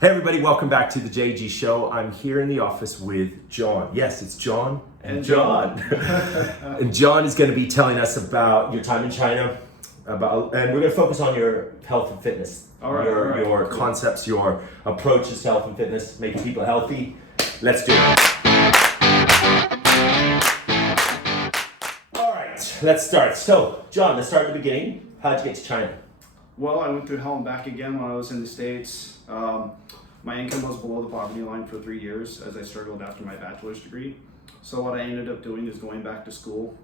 Hey everybody, welcome back to the JG Show. I'm here in the office with John. Yes, it's John and John. And John is going to be telling us about your time in China, and we're going to focus on your health and fitness. Your concepts, your approaches to health and fitness, making people healthy. Let's do it. All right, let's start. So, John, let's start at the beginning. How'd you get to China? Well, I went through hell and back again when I was in the States. My income was below the poverty line for 3 years as I struggled after my bachelor's degree. So what I ended up doing is going back to school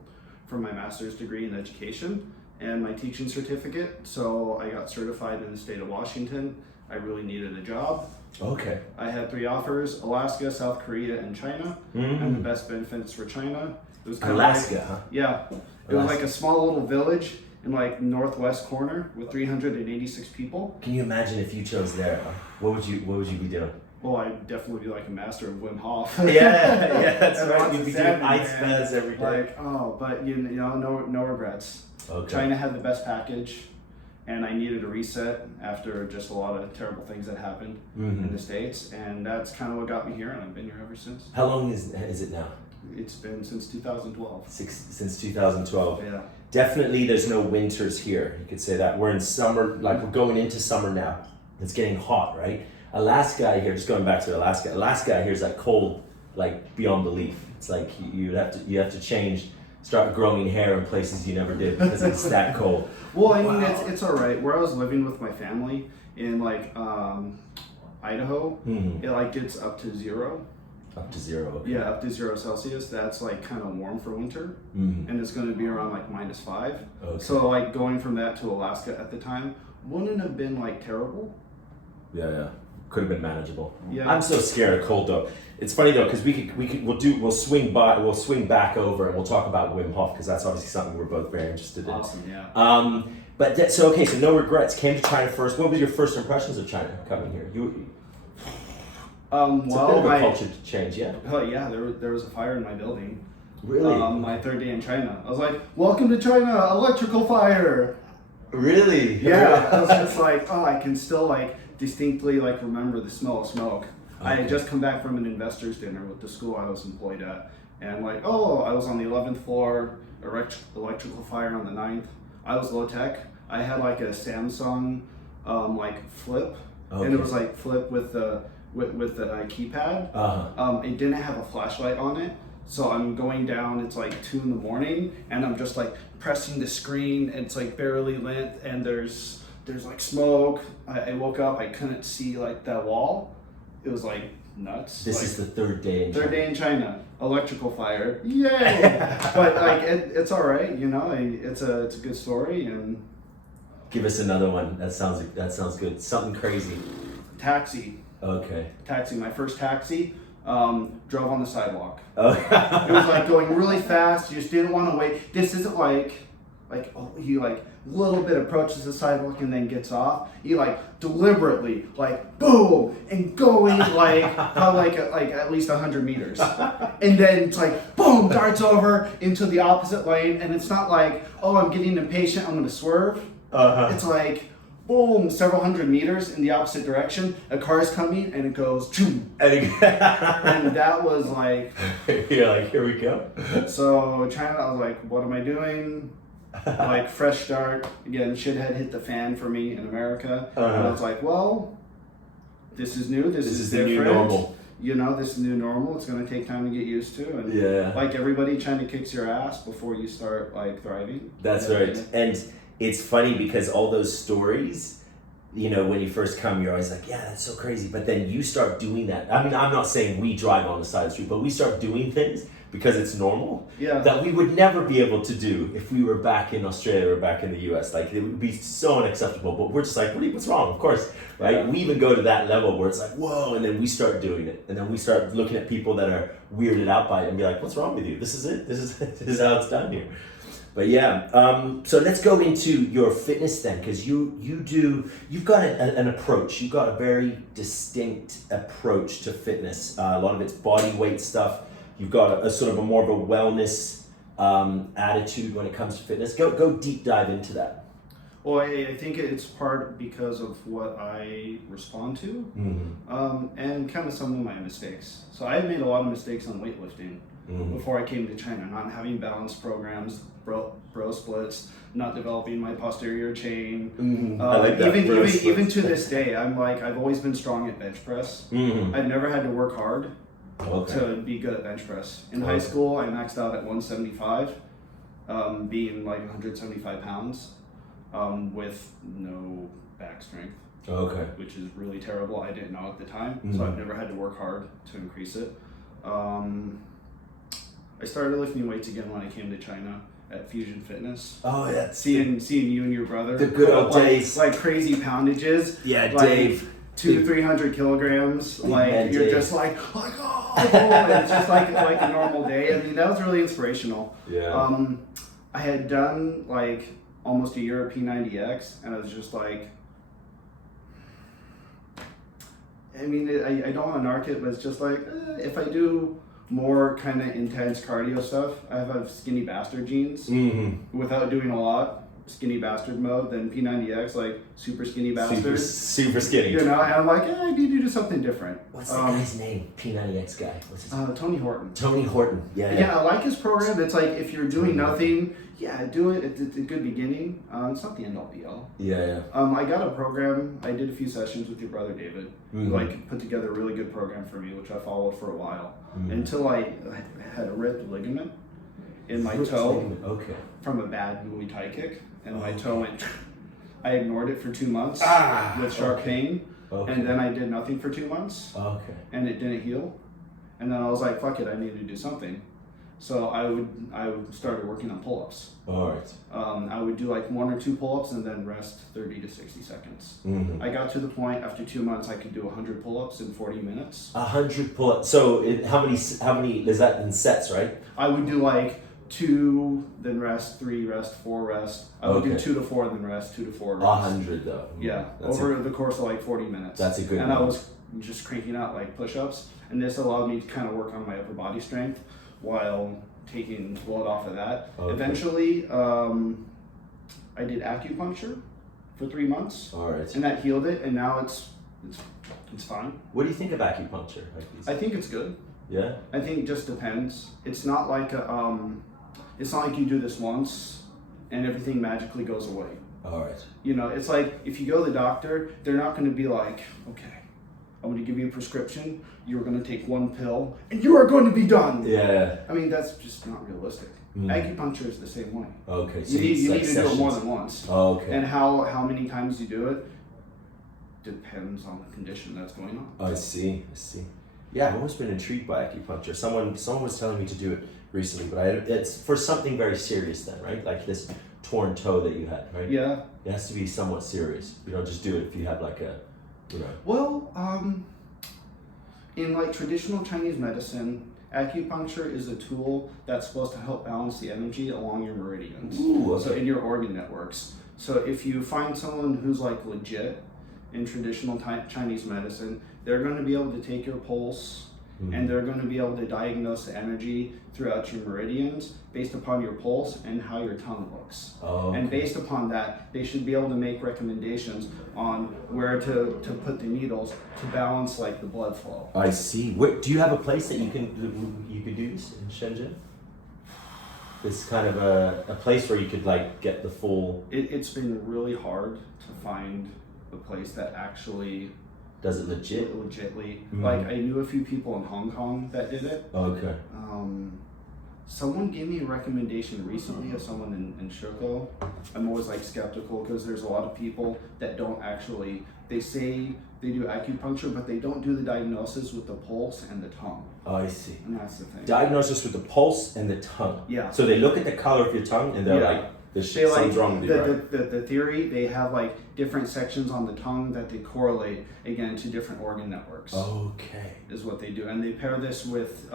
for my master's degree in education and my teaching certificate. So I got certified in the state of Washington. I really needed a job. Okay. I had 3 offers: Alaska, South Korea, and China. And the best benefits for China. It was Alaska, huh? Yeah. It was like a small little village in like northwest corner with 386 people. Can you imagine if you chose there? What would you be doing? Well, I'd definitely be like a master of Wim Hof. yeah, that's right. You'd be doing ice baths every day. But you know, no regrets. Okay. China had the best package, and I needed a reset after just a lot of terrible things that happened in the States, and that's kind of what got me here, and I've been here ever since. How long is it now? It's been since 2012. Since 2012. Yeah. Definitely there's no winters here. You could say that. We're in summer, like we're going into summer now. It's getting hot, right? Alaska I hear, just going back to Alaska I hear is like cold, like beyond belief. It's like you have to change, start growing hair in places you never did because it's that cold. Well, I mean, it's all right. Where I was living with my family in like Idaho, it like gets up to zero. Up to zero. Okay. Yeah, up to 0 Celsius. That's like kind of warm for winter, and it's going to be around like -5. Okay. So like going from that to Alaska at the time wouldn't have been like terrible. Yeah. Could have been manageable. Yeah. I'm so scared of cold though. It's funny though because we'll swing back over and we'll talk about Wim Hof because that's obviously something we're both very interested in. Awesome, yeah. So no regrets. Came to China first. What was your first impressions of China coming here? It's a bit of a culture change, yeah. Oh yeah, there was a fire in my building. Really? My 3rd day in China. I was like, "Welcome to China, electrical fire." Really? Yeah. I was just like, I can still like distinctly like remember the smell of smoke. Okay. I had just come back from an investors dinner with the school I was employed at, and like, I was on the 11th floor, electrical fire on the 9th. I was low tech. I had like a Samsung like flip, and it was like flip with the keypad. It didn't have a flashlight on it, so I'm going down. It's like 2 a.m, and I'm just like pressing the screen. And it's like barely lit, and there's like smoke. I woke up. I couldn't see like that wall. It was like nuts. This is the 3rd day in China. 3rd day in China. Electrical fire. Yay! But like it's all right. You know, it's a good story. And give us another one. That sounds good. Something crazy. Taxi. Okay. Taxi. My first taxi, drove on the sidewalk. Oh. It was like going really fast. You just didn't want to wait. This isn't he like little bit approaches the sidewalk and then gets off. He like deliberately like boom and going like probably like at least 100 meters, and then it's like boom darts over into the opposite lane. And it's not like, I'm getting impatient, I'm gonna swerve. It's like, boom, several hundred meters in the opposite direction. A car is coming and it goes, choom. And that was like... You're like, here we go. So China, I was like, what am I doing? Like, fresh start. Again, shit had hit the fan for me in America. And I was like, well, this is new. This is different. The new normal. You know, this is new normal. It's going to take time to get used to. And like everybody, China kicks your ass before you start like thriving. That's right. And it's funny because all those stories, you know, when you first come, you're always like, yeah, that's so crazy. But then you start doing that. I mean, I'm not saying we drive on the side of the street, but we start doing things because it's normal that we would never be able to do if we were back in Australia or back in the US. Like, it would be so unacceptable. But we're just like, what's wrong? Of course, right? Yeah. We even go to that level where it's like, whoa, and then we start doing it. And then we start looking at people that are weirded out by it and be like, what's wrong with you? This is it. This is how it's done here. But yeah, so let's go into your fitness then, because you've got an approach. You've got a very distinct approach to fitness. A lot of it's body weight stuff. You've got a sort of a more of a wellness attitude when it comes to fitness. Go deep dive into that. Well, I think it's part because of what I respond to, and kind of some of my mistakes. So I made a lot of mistakes on weightlifting before I came to China, not having balanced programs, bro splits, not developing my posterior chain. I like that. Even to this day, I've always been strong at bench press. I've never had to work hard to be good at bench press. In high school, I maxed out at 175, being like 175 pounds. With no back strength, which is really terrible. I didn't know at the time, so I've never had to work hard to increase it. I started lifting weights again when I came to China at Fusion Fitness. Oh yeah, seeing you and your brother, the good old days, like crazy poundages. Yeah, like Dave. 200-300 kilograms. Like you're just like oh, and it's just like a normal day. I mean, that was really inspirational. Yeah. I had done like almost a year of P90X, and I was just like, I mean, I don't want to narc it, but it's just like, if I do more kind of intense cardio stuff, I have skinny bastard genes without doing a lot. Skinny bastard mode, then P90X, like super skinny bastard. Super skinny. You know, and I'm like, I need to do something different. What's that guy's name? P90X guy. What's his name? Tony Horton. Tony Horton. Yeah, I like his program. It's like if you're doing nothing, do it. It's a good beginning. It's not the end all be all. Yeah. I got a program. I did a few sessions with your brother David. Like put together a really good program for me, which I followed for a while until I had a ripped ligament in my toe from a bad Muay Thai kick, and my toe went. I ignored it for 2 months with sharp pain, and then I did nothing for 2 months. And it didn't heal, and then I was like, "Fuck it, I need to do something." So I started working on pull-ups. All right. I would do like 1 or 2 pull-ups and then rest 30 to 60 seconds. I got to the point after 2 months I could do 100 pull-ups in 40 minutes. 100 pull-ups. So how many is that in sets, right? I would do like 2, then rest, 3, rest, 4, rest. I would do 2 to 4, then rest, 2 to 4, rest. 100 though. Yeah, over the course of like 40 minutes. That's a good And one. I was just cranking out like push-ups, and this allowed me to kind of work on my upper body strength while taking load off of that. Eventually, I did acupuncture for 3 months. All right. And that healed it, and now it's fine. What do you think of acupuncture? I think it's good. Yeah. I think it just depends. It's not like it's not like you do this once and everything magically goes away. All right. You know, it's like if you go to the doctor, they're not going to be like, okay, I'm going to give you a prescription. You're going to take 1 pill and you are going to be done. Yeah. I mean, that's just not realistic. Acupuncture is the same way. Okay. So you need like to sessions. do it more than once. Okay. And how many times you do it depends on the condition that's going on. I see. Yeah, I've always been intrigued by acupuncture. Someone was telling me to do it recently, but it's for something very serious then, right? Like this torn toe that you had, right? Yeah. It has to be somewhat serious. You don't just do it if you have like a, you know. Well, in like traditional Chinese medicine, acupuncture is a tool that's supposed to help balance the energy along your meridians. Ooh, okay. So in your organ networks. So if you find someone who's like legit in traditional Chinese medicine, they're going to be able to take your pulse and they're going to be able to diagnose the energy throughout your meridians based upon your pulse and how your tongue looks. And based upon that, they should be able to make recommendations on where to put the needles to balance like the blood flow. I see. Do you have a place that you could do this in Shenzhen? It's kind of a place where you could like get the full. It's been really hard to find a place that actually does it legitly. Like I knew a few people in Hong Kong that did it. Okay. Someone gave me a recommendation recently of someone in Shoko. I'm always like skeptical because there's a lot of people that don't actually, they say they do acupuncture, but they don't do the diagnosis with the pulse and the tongue. Oh, I see. And that's the thing. Diagnosis with the pulse and the tongue. Yeah. So they look at the color of your tongue and they're like, something's wrong with you, right? The theory, they have like different sections on the tongue that they correlate again to different organ networks. Okay. Is what they do. And they pair this with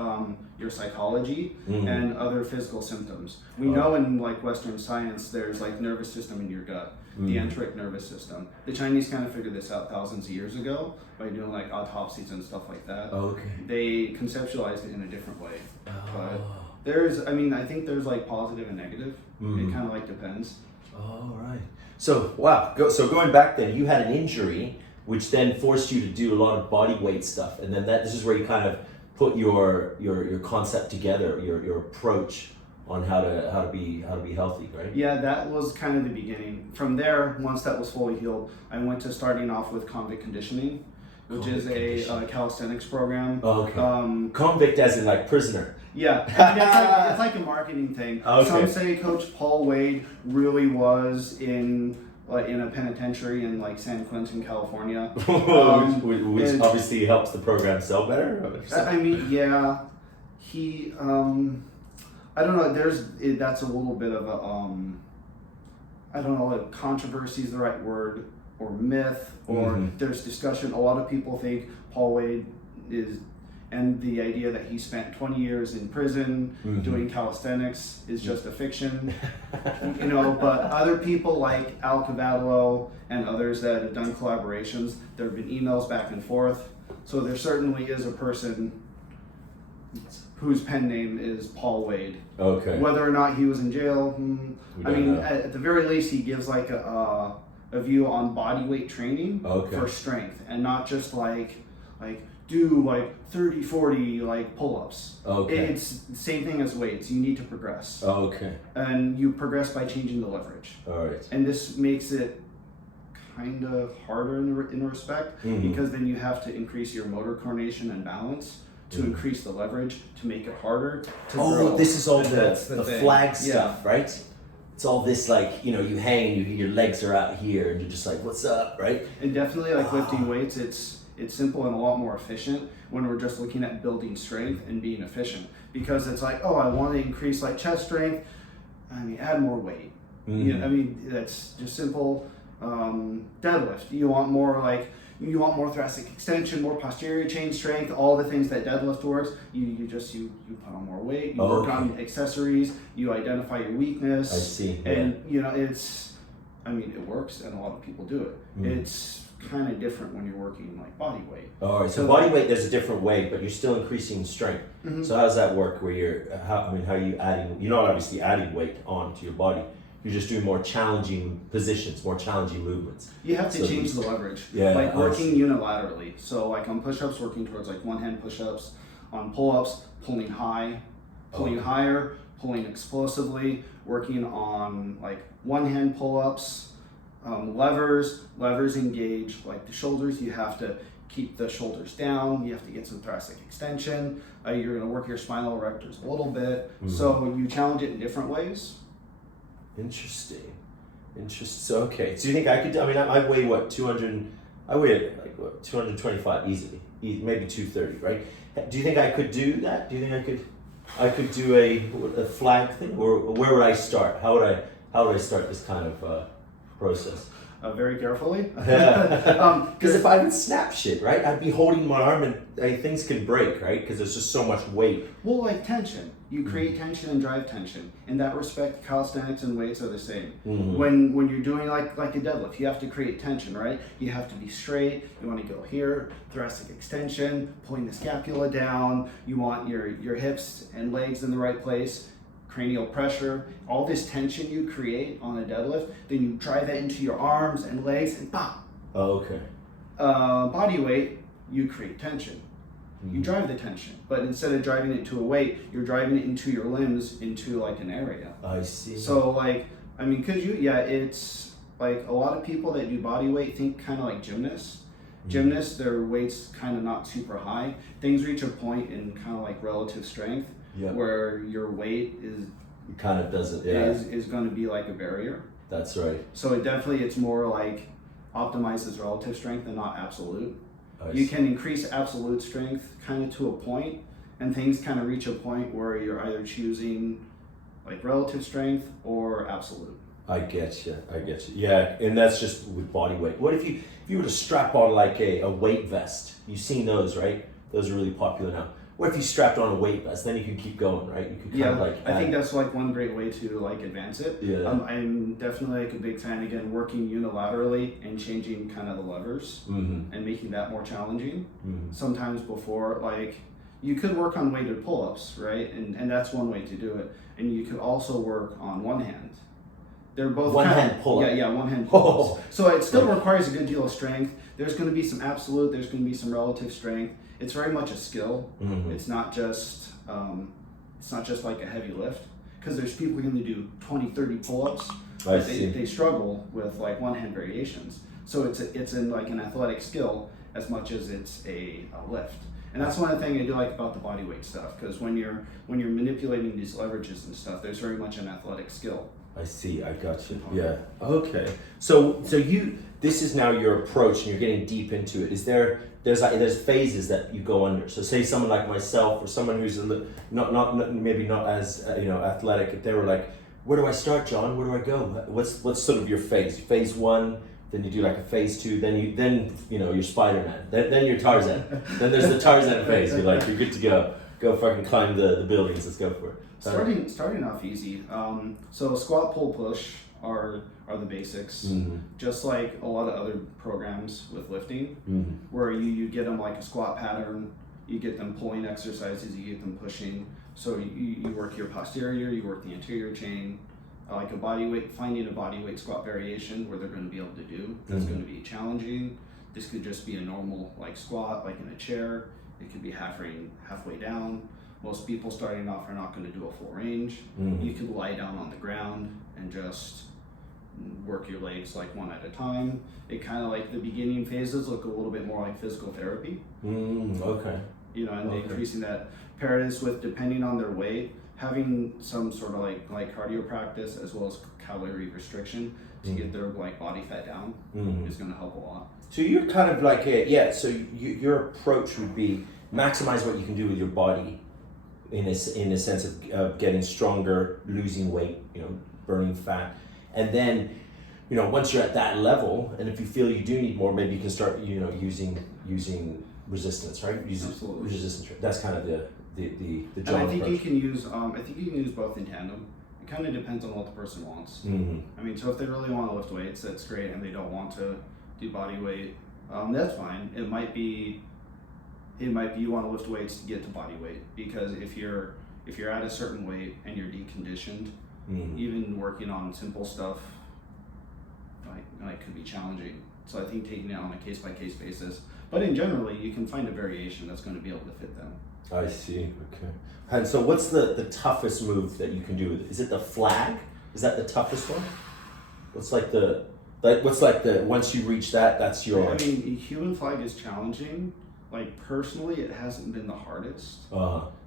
your psychology and other physical symptoms. We know in like Western science, there's like nervous system in your gut, the enteric nervous system. The Chinese kind of figured this out thousands of years ago by doing like autopsies and stuff like that. Okay. They conceptualized it in a different way. But I think there's like positive and negative. It kind of like depends. All right. So wow. So going back then, you had an injury, which then forced you to do a lot of body weight stuff, and then this is where you kind of put your concept together, your approach on how to be healthy, right? Yeah, that was kind of the beginning. From there, once that was fully healed, I went to starting off with Convict Conditioning, which is a calisthenics program. Oh, okay. Convict as in like prisoner. Yeah, I mean, it's like a marketing thing. Okay. Some say Coach Paul Wade really was in a penitentiary in like San Quentin, California, which obviously helps the program sell better. I mean, yeah, he. I don't know. That's a little bit of a. I don't know if controversy is the right word, or myth, or there's discussion. A lot of people think Paul Wade is. And the idea that he spent 20 years in prison doing calisthenics is just a fiction, but other people like Al Cavatello and others that have done collaborations, there have been emails back and forth. So there certainly is a person whose pen name is Paul Wade. Okay. Whether or not he was in jail, I mean, at the very least, he gives like a view on body weight training for strength, and not just like do like 30, 40 like pull-ups. Okay. It's the same thing as weights. You need to progress. Okay. And you progress by changing the leverage. All right. And this makes it kind of harder in respect because then you have to increase your motor coordination and balance to increase the leverage to make it harder to grow. This is all the flag stuff, right? It's all this like, you hang and your legs are out here and you're just like, what's up, right? And definitely like lifting weights, it's simple and a lot more efficient when we're just looking at building strength and being efficient, because it's like, I want to increase like chest strength. I mean, add more weight. I mean, that's just simple. Deadlift. You want more thoracic extension, more posterior chain strength, all the things that deadlift works. You put on more weight. You work on accessories. You identify your weakness. I see. And it works, and a lot of people do it. It's kind of different when you're working like body weight. All right, so body weight, there's a different way, but you're still increasing strength. So how does that work? Where how are you adding? You're not obviously adding weight onto your body. You're just doing more challenging positions, more challenging movements. You have to change the leverage. Yeah, like working unilaterally. So like on push-ups, working towards like one-hand push-ups. On pull-ups, pulling high, pulling higher, pulling explosively. Working on like one-hand pull-ups. Levers engage like the shoulders. You have to keep the shoulders down. You have to get some thoracic extension. You're going to work your spinal erectors a little bit. So you challenge it in different ways. Interesting. So okay. So you think I could? I mean, I weigh what 200. I weigh like what 225 easily, maybe 230, right? Do you think I could do that? Do you think I could do a flag thing, or where would I start? How would I start this kind of process? Very carefully. Because if I would snap shit, right, I'd be holding my arm and things can break, right? Because there's just so much weight. Well, like tension. You create tension and drive tension. In that respect, calisthenics and weights are the same. When you're doing like a deadlift, you have to create tension, right? You have to be straight. You want to go here, thoracic extension, pulling the scapula down. You want your hips and legs in the right place. Cranial pressure, all this tension you create on a deadlift, then you drive that into your arms and legs and bam. Okay. Body weight, you create tension. You drive the tension, but instead of driving it to a weight, you're driving it into your limbs, into like an area. I see. So it's like a lot of people that do body weight think kind of like gymnasts. Gymnasts, their weight's kind of not super high. Things reach a point in kind of like relative strength. Where your weight is kind of doesn't is going to be like a barrier. That's right. So it's more like optimizes relative strength and not absolute. You can increase absolute strength kind of to a point, and things kind of reach a point where you're either choosing like relative strength or absolute. I get you. Yeah, and that's just with body weight. What if you were to strap on like a weight vest? You've seen those, right? Those are really popular now. What if you strapped on a weight vest? Then you could keep going, right? You could kind of like. I think that's like one great way to like advance it. Yeah. I'm definitely like a big fan again working unilaterally and changing kind of the levers and making that more challenging. Sometimes before like you could work on weighted pull-ups, right? And that's one way to do it. And you could also work on one hand. They're both one hand pull up. Yeah, one hand pull ups. So it still requires a good deal of strength. There's going to be some absolute. There's going to be some relative strength. It's very much a skill. Mm-hmm. It's not just like a heavy lift, because there's people who can do 20, 30 pull-ups. But they struggle with like one hand variations. So it's in like an athletic skill as much as it's a lift. And that's one of the things I do like about the body weight stuff, because when you're manipulating these leverages and stuff, there's very much an athletic skill. I see. I got you. Yeah. Okay. So this is now your approach, and you're getting deep into it. There's phases that you go under. So say someone like myself, or someone who's maybe not as athletic. If they were like, where do I start, John? Where do I go? What's sort of your phase? Phase 1. Then you do like a phase 2, then you're Spider-Man, then you're Tarzan. Then there's the Tarzan phase. You're good to go. Go fucking climb the buildings. Let's go for it. Starting off easy. So squat, pull, push are the basics. Mm-hmm. Just like a lot of other programs with lifting, mm-hmm. where you get them like a squat pattern, you get them pulling exercises, you get them pushing. So you work your posterior, you work the anterior chain. Like finding a body weight squat variation where they're going to be able to do. That's mm-hmm. going to be challenging. This could just be a normal like squat, like in a chair. It could be halfway down. Most people starting off are not going to do a full range. Mm-hmm. You could lie down on the ground and just work your legs like one at a time. It kind of like the beginning phases look a little bit more like physical therapy. Okay. And increasing that paralysis with, depending on their weight, having some sort of like cardio practice as well as calorie restriction to get their like body fat down is going to help a lot. So you're kind of like your approach would be maximize what you can do with your body in a sense of getting stronger, losing weight, burning fat, and then once you're at that level, and if you feel you do need more, maybe you can start using resistance, right? Absolutely. Resistance. That's kind of the and I think you can use both in tandem. It kind of depends on what the person wants. Mm-hmm. I mean, so if they really want to lift weights, that's great, and they don't want to do body weight, that's fine. It might be you want to lift weights to get to body weight, because if you're at a certain weight and you're deconditioned, even working on simple stuff like could be challenging. So I think taking it on a case by case basis, but in generally you can find a variation that's going to be able to fit them. I see. Okay. And so, what's the toughest move that you can do with it? Is it the flag? Is that the toughest one? What's the once you reach that, that's your. I mean, human flag is challenging. Like personally, it hasn't been the hardest.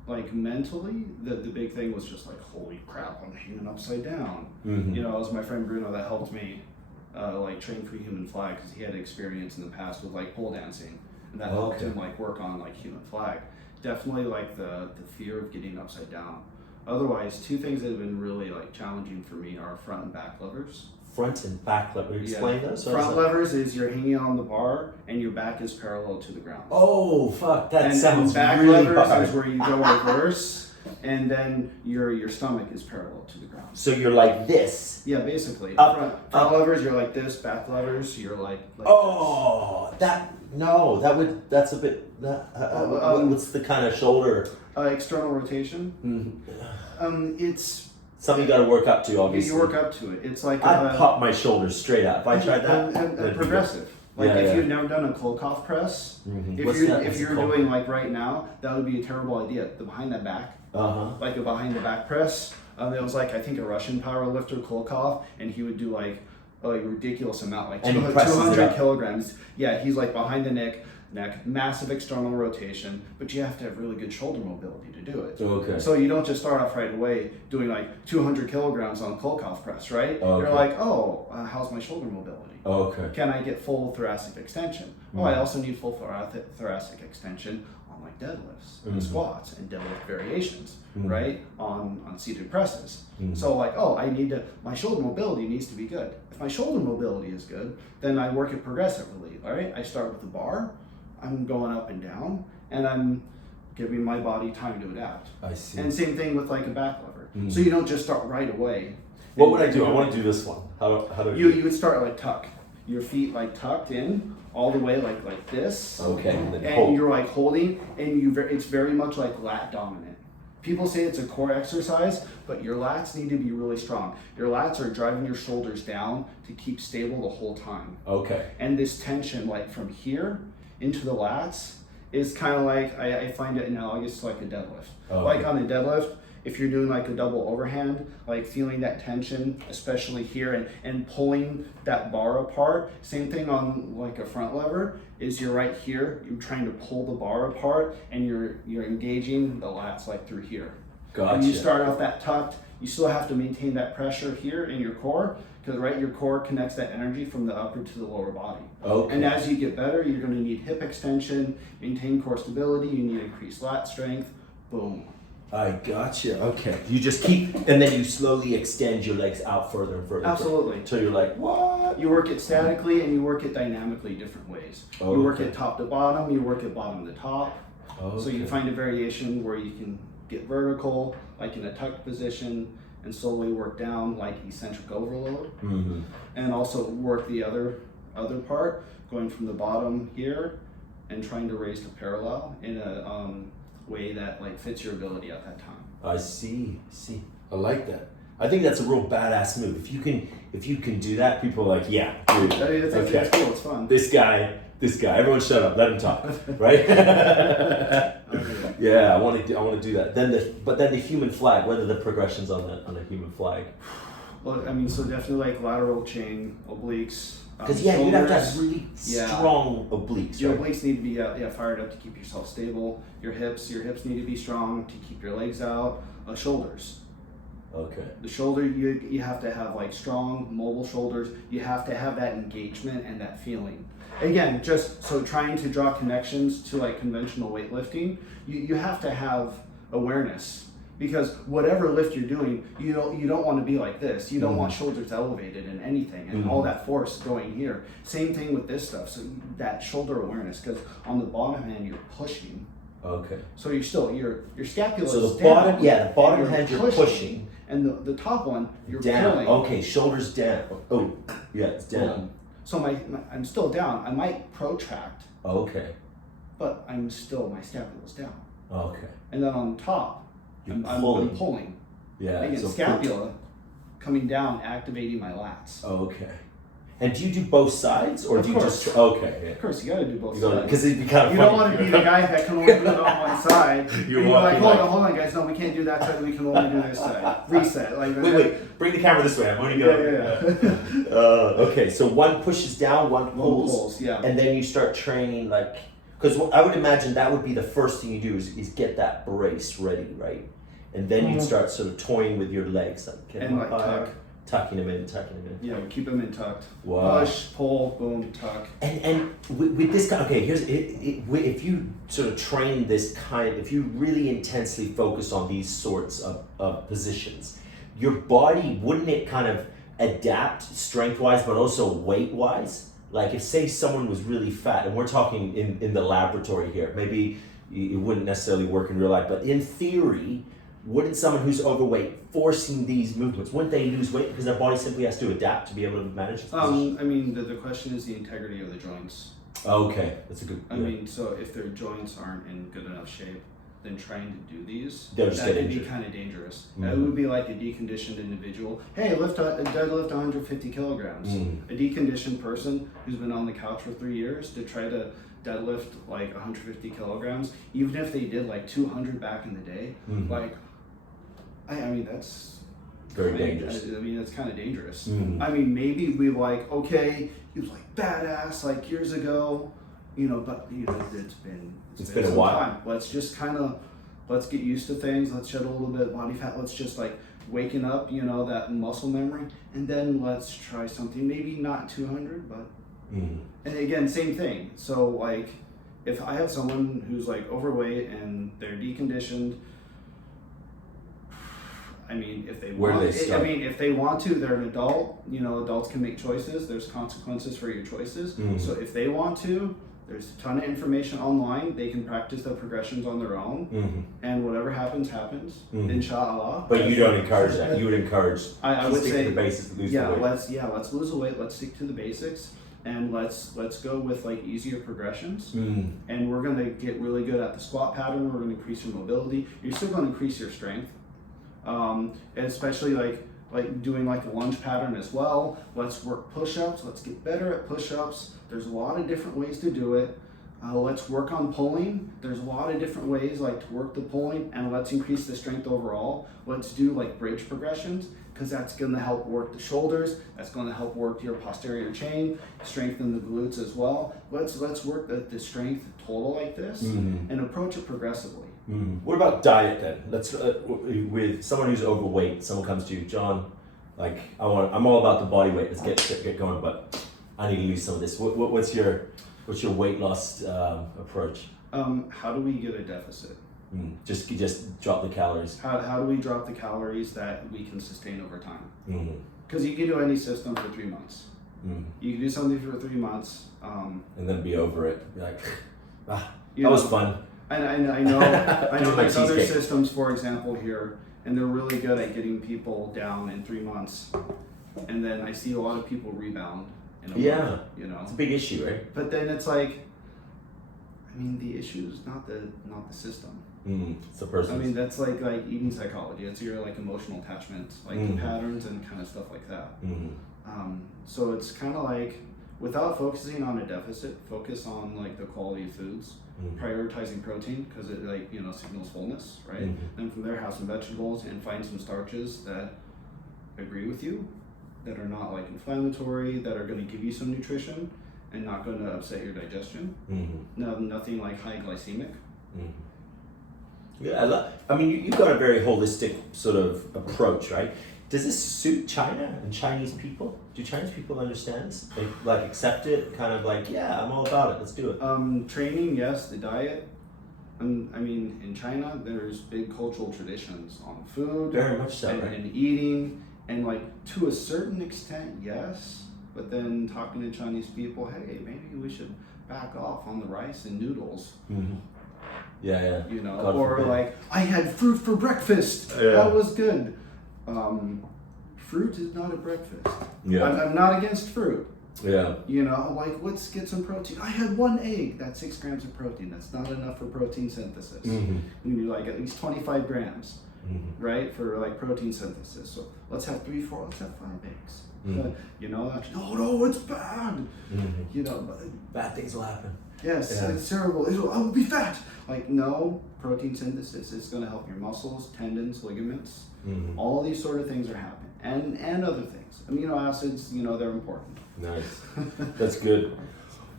Like mentally, the big thing was just like, holy crap, I'm hanging upside down. Mm-hmm. It was my friend Bruno that helped me train for human flag, because he had experience in the past with like pole dancing, and that helped him like work on like human flag. Definitely like the fear of getting upside down. Otherwise, two things that have been really like challenging for me are front and back levers. Front and back lever. Explain those. Front levers is you're hanging on the bar and your back is parallel to the ground. Oh fuck! That and sounds back really levers hard. is where you go reverse, and then your stomach is parallel to the ground. So you're like this. Yeah, basically. Front levers, you're like this. Back levers, you're like oh, this. That's a bit. What's the kind of shoulder? External rotation. Mm-hmm. It's something you got to work up to, obviously. You work up to it. It's like I'd pop my shoulders straight up if I tried that. And progressive. If you've never done a Klokov press, if you're doing like right now, that would be a terrible idea. The behind that back, like a behind the back press. There was like I think a Russian power lifter, Klokov, and he would do like a ridiculous amount, like 200 kilograms. Yeah, he's like behind the neck, massive external rotation, but you have to have really good shoulder mobility to do it. Okay. So you don't just start off right away doing like 200 kilograms on Klokov press, right? Okay. You're like, how's my shoulder mobility? Okay. Can I get full thoracic extension? I also need full thoracic extension on like deadlifts and squats and deadlift variations, right? On seated presses. So like, my shoulder mobility needs to be good. If my shoulder mobility is good, then I work it progressively, all right? I start with the bar, I'm going up and down, and I'm giving my body time to adapt. I see. And same thing with like a back lever. So you don't just start right away. What would I do? I want to do this one. How do you would start like tuck. Your feet like tucked in all the way like this. Okay. And you're like holding, and it's very much like lat dominant. people say it's a core exercise, but your lats need to be really strong. Your lats are driving your shoulders down to keep stable the whole time. Okay. And this tension, like from here into the lats, is kind of like, I find it analogous to like a deadlift. Okay. Like on a deadlift, if you're doing like a double overhand, like feeling that tension, especially here, and pulling that bar apart. Same thing on like a front lever, is you're right here, you're trying to pull the bar apart, and you're engaging the lats like through here. Gotcha. And you start off that tucked, you still have to maintain that pressure here in your core, because your core connects that energy from the upper to the lower body. Okay. And as you get better, you're going to need hip extension, maintain core stability, you need increased lat strength, boom. I gotcha. Okay. You just keep, and then you slowly extend your legs out further and further. Absolutely. Until you're like, what? You work it statically and you work it dynamically different ways. Okay. You work it top to bottom, you work it bottom to top. Okay. So you find a variation where you can get vertical, like in a tucked position, and slowly work down like eccentric overload. Mm-hmm. And also work the other part, going from the bottom here and trying to raise to parallel in a way that like fits your ability at that time. I see. I like that. I think that's a real badass move. If you can do that, people are like, yeah, dude. It's cool, it's fun. This guy, everyone shut up, let him talk, right? Yeah, I want to do that. Then the human flag, what are the progressions on the human flag? Well, I mean, so definitely like lateral chain, obliques. Because you'd have to have really strong obliques, Your right? obliques need to be fired up to keep yourself stable. Your hips need to be strong to keep your legs out. Shoulders. Okay. The shoulder, you have to have like strong, mobile shoulders. You have to have that engagement and that feeling. Again, just so trying to draw connections to like conventional weightlifting, you have to have awareness. Because whatever lift you're doing, you don't want to be like this. You don't want shoulders elevated in anything, and all that force going here. Same thing with this stuff. So that shoulder awareness, because on the bottom hand you're pushing. Okay. So you're still your scapula. So is the down, bottom hand you're pushing, and the top one you're down. pulling. Okay, shoulders down. Oh, yeah, it's down. So I'm still down. I might protract. Okay. But my scapula's down. Okay. And then on top. I'm pulling. Yeah. Again, so scapula coming down, activating my lats. Okay. And do you do both sides, or Of do you course. just? Okay. Yeah. Of course, you got to do both sides. Because it'd be kind of you funny. don't want to be the guy that can only do it on one side. You're like, hold on, guys. No, we can't do that side. We can only do this side. Reset. Like, wait. Bring the camera this way. I'm only going. Yeah. Okay. So one pushes down, one pulls. Yeah. And then you start training like. Because I would imagine that would be the first thing you do is get that brace ready, right? And then you'd start sort of toying with your legs, tucking them in. Yeah, keep them in tucked. Wow. Push, pull, boom, tuck. And with this kind, okay, here's if you sort of train this kind, if you really intensely focus on these sorts of positions, your body, wouldn't it kind of adapt strength-wise, but also weight-wise? Like if say someone was really fat, and we're talking in the laboratory here, maybe it wouldn't necessarily work in real life, but in theory, wouldn't someone who's overweight forcing these movements, wouldn't they lose weight because their body simply has to adapt to be able to manage this position? I mean, the question is the integrity of the joints. Okay, that's a good. I mean, so if their joints aren't in good enough shape, then trying to do these, They'll just that get could be injured. kind of dangerous. Mhm. It would be like a deconditioned individual. Hey, deadlift 150 kilograms. Mm. A deconditioned person who's been on the couch for 3 years to try to deadlift like 150 kilograms, even if they did like 200 back in the day, like, I mean, that's Very dangerous. I mean, that's kind of dangerous. Mhm. I mean, maybe we like, okay, he was like badass like years ago, but it's been a some while. time. Let's just let's get used to things. Let's shed a little bit of body fat. Let's just like waken up, that muscle memory, and then let's try something. Maybe not 200, but and again, same thing. So like, if I have someone who's like overweight and they're deconditioned. I mean, if they Where do they start? if they want to, they're an adult. Adults can make choices. There's consequences for your choices. So if they want to, there's a ton of information online. They can practice the progressions on their own, and whatever happens, inshallah. But you don't encourage that. You would encourage. I would stick say to the basics, lose the weight. let's lose the weight. Let's stick to the basics. and let's go with like easier progressions, Mm. and we're gonna get really good at the squat pattern. We're gonna increase your mobility. You're still gonna increase your strength, and especially like doing like the lunge pattern as well. Let's work push-ups. Let's get better at push-ups. There's a lot of different ways to do it. Let's work on pulling. There's a lot of different ways like to work the pulling, and let's increase the strength overall. Let's do like bridge progressions, because that's going to help work the shoulders. That's going to help work your posterior chain, strengthen the glutes as well. Let's work the strength total like this, and approach it progressively. What about diet then? Let's with someone who's overweight. Someone comes to you, John, like I'm all about the body weight. Let's get going, but I need to lose some of this. What's your weight loss approach? How do we get a deficit? Just drop the calories. How do we drop the calories that we can sustain over time? Because Mm-hmm. you can do any system for 3 months. You can do something for 3 months, and then be over it. Be like, that know, was fun. And I know there's other cheesecake. systems, for example, here, and they're really good at getting people down in 3 months. And then I see a lot of people rebound in a month, you know. It's a big issue, right? But then it's like, I mean, the issue is not the system. It's the person. I mean, that's like eating psychology. It's your like emotional attachment, like patterns and kind of stuff like that. So it's kind of like, without focusing on a deficit, focus on like the quality of foods, prioritizing protein, because it like, you know, signals fullness, right? Then from there, have some vegetables and find some starches that agree with you, that are not like inflammatory, that are going to give you some nutrition and not going to upset your digestion. No, nothing like high glycemic. Yeah, I mean, you've got a very holistic sort of approach, right? Does this suit China and Chinese people? Do Chinese people understand this? They like accept it, kind of like, yeah, I'm all about it, let's do it. Training, yes. The diet, I mean, in China, there's big cultural traditions on food. Very much so, right? And eating, and like to a certain extent, yes. But then talking to Chinese people, hey, maybe we should back off on the rice and noodles. Yeah. You know, God or forbid. like, I had fruit for breakfast. Yeah. That was good. Fruit is not a breakfast. Yeah. I'm not against fruit. Yeah. You know, like, let's get some protein. I had 1 egg. That's 6 grams of protein. That's not enough for protein synthesis. You need like at least 25 grams, right, for like protein synthesis. So let's have 3, 4, let's have 5 eggs. You know, no, it's bad. You know, but Bad things will happen. yes, it's terrible. I'll be fat. Like, no, protein synthesis is going to help your muscles, tendons, ligaments. All these sort of things are happening, and other things. Amino acids, you know, they're important. Nice. That's good.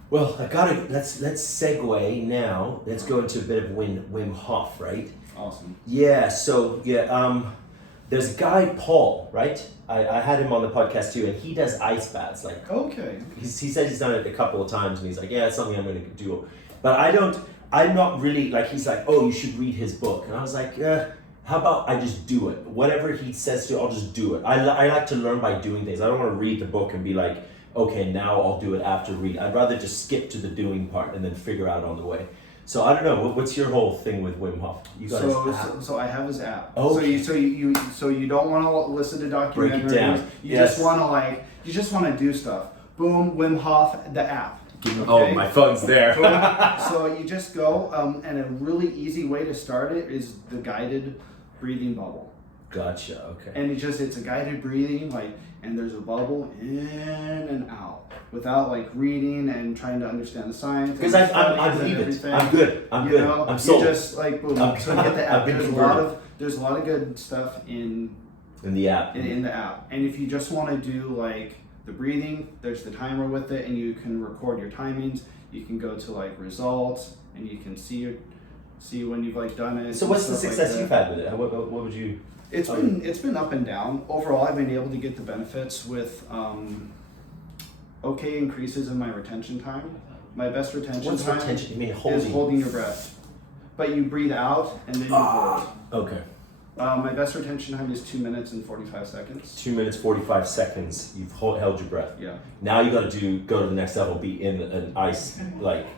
Well, let's segue now. Let's go into a bit of Wim Hof, right? Awesome. Yeah, so there's a guy, Paul, right? I had him on the podcast too, and he does ice baths. Like, Okay. he said he's done it a couple of times, and he's like, yeah, it's something I'm going to do. But I'm not really, like, he's like, oh, you should read his book. And I was like, how about I just do it? Whatever he says to, I'll just do it. I like to learn by doing things. I don't want to read the book and be like, okay, now I'll do it after read. I'd rather just skip to the doing part and then figure out on the way. So I don't know. What's your whole thing with Wim Hof? You got his app? So I have his app. Okay. So you don't want to listen to documentaries. Break it down. You just want to do stuff. Boom, Wim Hof, the app. Okay. Oh, my phone's there. So you just go, and a really easy way to start it is the guided breathing bubble. Gotcha. Okay. And it's a guided breathing, like, and there's a bubble in and out without like reading and trying to understand the science. Because I believe it. I'm good. I'm good. Know, I'm sold. You just like boom. So get the app. There's a lot of good stuff in the app. In the app. And if you just want to do like the breathing, there's the timer with it, and you can record your timings. You can go to like results, and you can see when you've like done it. So what's the success you've had with it? What would you? It's been up and down. Overall, I've been able to get the benefits with okay increases in my retention time. My best retention time retention? You mean is holding your breath. But you breathe out and then you hold. Okay. My best retention time is 2 minutes and 45 seconds. 2 minutes 45 seconds. You've held your breath. Yeah. Now you got to go to the next level. Be in an ice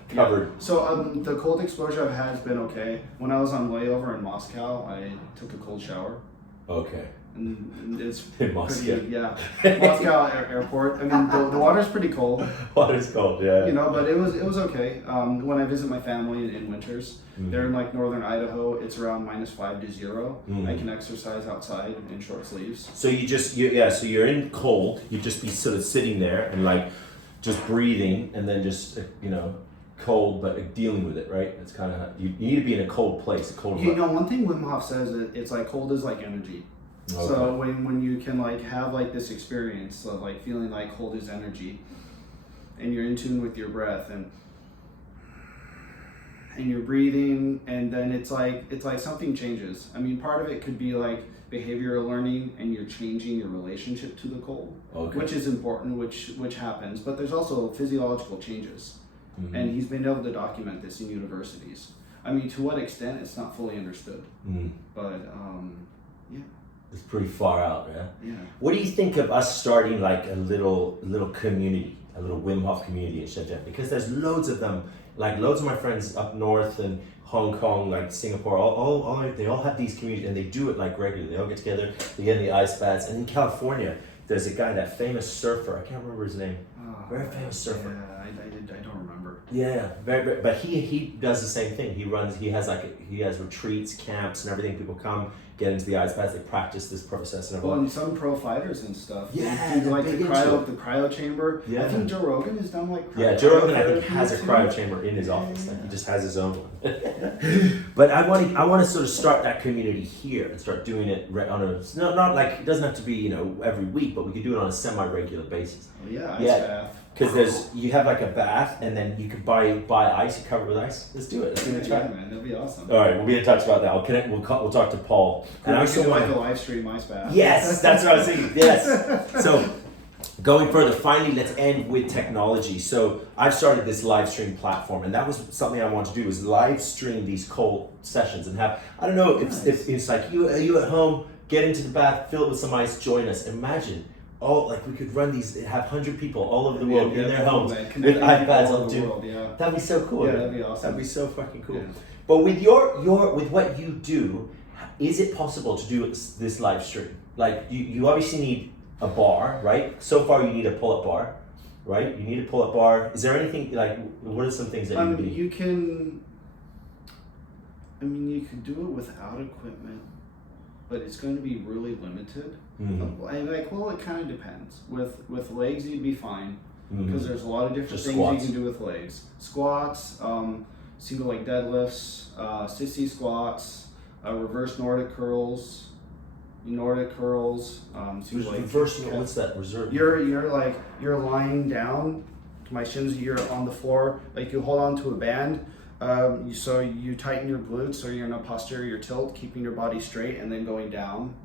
covered. Yeah. So the cold exposure I've had has been okay. When I was on layover in Moscow, I took a cold shower. Okay. and it's In Moscow. yeah, Moscow airport. I mean, the water's pretty cold. Water's cold, yeah. You know, but it was okay. When I visit my family in winters, they're in like northern Idaho. It's around -5 to 0. I can exercise outside in short sleeves. So so you're in cold. You just be sort of sitting there and like just breathing, and then just cold, but dealing with it, right? It's kind of you need to be in a cold place, a cold. You know, one thing Wim Hof says it's like cold is like energy. Okay. So when you can like have like this experience of like feeling like cold is energy, and you're in tune with your breath and you're breathing, and then it's like something changes. I mean, part of it could be like behavioral learning, and you're changing your relationship to the cold, which is important, which happens. But there's also physiological changes, and he's been able to document this in universities. I mean, to what extent, it's not fully understood, but yeah. It's pretty far out, yeah? Yeah. What do you think of us starting like a little community, a little Wim Hof community in Shenzhen? Because there's loads of them, like loads of my friends up north and Hong Kong, like Singapore, they all have these communities, and they do it like regularly. They all get together, they get in the ice baths. And in California, there's a guy, that famous surfer, I can't remember his name, very famous surfer. Yeah, I don't remember. Yeah, very, but he does the same thing. He has retreats, camps, and everything. People come, get into the ice baths, they practice this process and everything. Well, and some pro fighters and stuff. Yeah, do like the cryo chamber. Yeah. I think Joe Rogan has done like cryo. Yeah, Joe Rogan I think has a cryo chamber in his office. Like he just has his own one. But I want to sort of start that community here and start doing it on a not like it doesn't have to be every week, but we could do it on a semi-regular basis. Oh yeah, ice bath. Because you have like a bath, and then you could buy ice, you cover it with ice. Let's do it. Let's give it a try. Yeah, man, that'd be awesome. All right, we'll be in touch about that. I'll connect. We'll talk to Paul. And I also like a live stream ice bath. Yes, that's what I was thinking. Yes. So, going further, finally, let's end with technology. So, I've started this live stream platform, and that was something I wanted to do, was live stream these cold sessions and have. I don't know if it's like you at home, get into the bath, fill it with some ice, join us. Imagine. Like we could run these, have 100 people all over the world in their homes with iPads on too. That'd be so cool. Yeah, that'd be awesome. That'd be so fucking cool. Yeah. But with with what you do, is it possible to do this live stream? Like you obviously need a bar, right? So far you need a pull-up bar, right? You need a pull-up bar. Is there anything like? What are some things that you need? You can. I mean, you could do it without equipment, but it's going to be really limited. It kind of depends. With legs, you'd be fine because there's a lot of different things you can do with legs. Squats, single leg deadlifts, sissy squats, reverse Nordic curls. Reverse. What's that? Reserve. You're lying down. My shins. You're on the floor. Like you hold on to a band. So you tighten your glutes, so you're in a posterior tilt, keeping your body straight, and then going down.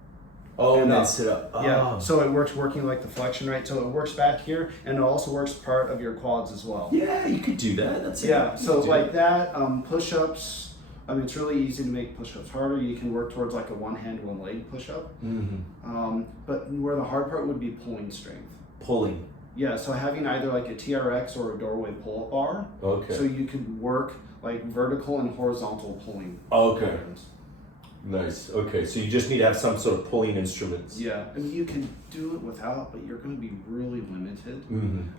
Oh, and then sit up. Oh. Yeah, so it working like the flexion, right? So it works back here, and it also works part of your quads as well. Yeah, you could do that. So like that, push-ups. I mean, it's really easy to make push-ups harder. You can work towards like a one-hand, one-leg push-up. But where the hard part would be pulling strength. Pulling. Yeah, so having either like a TRX or a doorway pull-up bar. Okay. So you could work like vertical and horizontal pulling. Okay. Patterns. Nice. Okay, so you just need to have some sort of pulling instruments. Yeah, I mean you can do it without, but you're going to be really limited.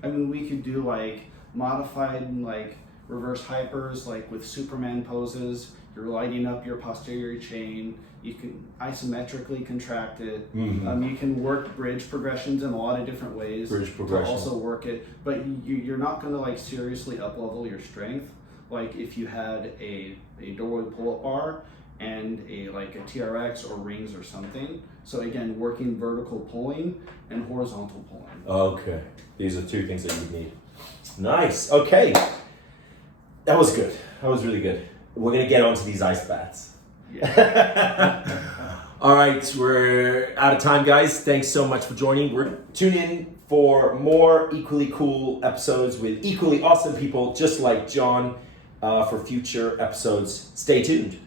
I mean we could do like modified like reverse hypers, like with Superman poses. You're lighting up your posterior chain. You can isometrically contract it. You can work bridge progressions in a lot of different ways. Bridge progression. To also work it, but you're not going to like seriously up level your strength. Like if you had a doorway pull-up bar and a TRX or rings or something. So again, working vertical pulling and horizontal pulling. Okay, these are two things that you need. Nice. Okay, that was good. That was really good. We're gonna get onto these ice baths. Yeah. All right, we're out of time, guys. Thanks so much for joining. Tune in for more equally cool episodes with equally awesome people just like John for future episodes. Stay tuned.